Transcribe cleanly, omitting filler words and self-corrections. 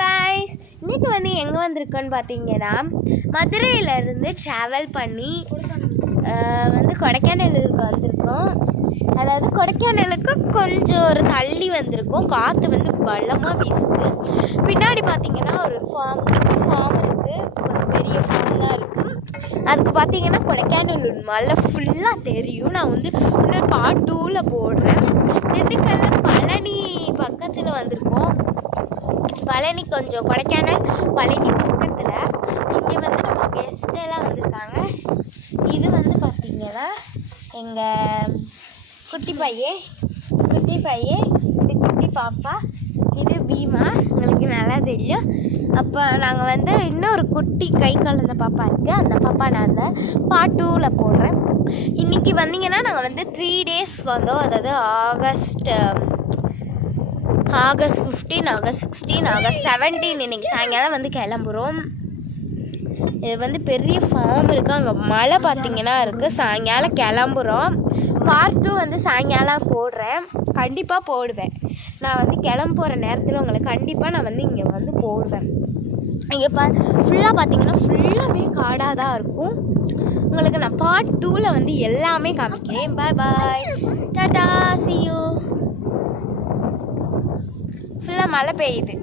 guys, இன்னைக்கு வந்து எங்கே வந்திருக்கோன்னு பார்த்தீங்கன்னா மதுரையிலேருந்து ட்ராவல் பண்ணி வந்து கொடைக்கானலுக்கு வந்திருக்கோம். அதாவது கொடைக்கானலுக்கு கொஞ்சம் ஒரு தள்ளி வந்திருக்கோம். காற்று வந்து பலமாக வீசுது. பின்னாடி பார்த்தீங்கன்னா ஒரு ஃபார்ம் இருக்குது, கொஞ்சம் பெரிய ஃபார்ம் தான் இருக்குது. அதுக்கு பார்த்தீங்கன்னா கொடைக்கானல் மலை ஃபுல்லாக தெரியும். நான் வந்து இன்னொரு பார்ட் 2ல் போடுறேன். திண்டுக்கல்ல பழனி பக்கத்தில் வந்திருக்கோம். பழனி கொஞ்சம் கொடைக்கானல் பழனி பக்கத்தில். இங்கே வந்து நம்ம கெஸ்ட்டெல்லாம் வந்திருக்காங்க. இது வந்து பார்த்திங்கன்னா எங்கள் குட்டி பையன், இது குட்டி பாப்பா, இது பீமா, உங்களுக்கு நல்லா தெரியும். அப்போ நாங்கள் வந்து இன்னொரு குட்டி கை குழந்த பாப்பா இருக்குது. அந்த பாப்பா நான் அந்த பார்ட் 2ல் போடுறேன். இன்றைக்கி வந்தீங்கன்னா நாங்கள் வந்து 3 days வந்தோம். அதாவது ஆகஸ்ட் 15, ஆகஸ்ட் 16, ஆகஸ்ட் 17 இன்றைக்கி சாயங்காலம் வந்து கிளம்புறோம். இது வந்து பெரிய ஃபார்ம் இருக்குது. அங்கே மழை பார்த்திங்கன்னா இருக்குது. சாயங்காலம் கிளம்புறோம். பார்ட் 2 வந்து சாயங்காலம் போடுறேன், கண்டிப்பாக போடுவேன். நான் வந்து கிளம்ப போகிற நேரத்தில் உங்களுக்கு கண்டிப்பாக நான் வந்து இங்கே வந்து போடுவேன். இங்கே ஃபுல்லாக பார்த்திங்கன்னா ஃபுல்லாமே காடாக தான் இருக்கும். உங்களுக்கு நான் பார்ட் 2ல் வந்து எல்லாமே காமிக்கிறேன். பாய், டாடா, see you. ஃபுல்லாக மழை பெய்யுது.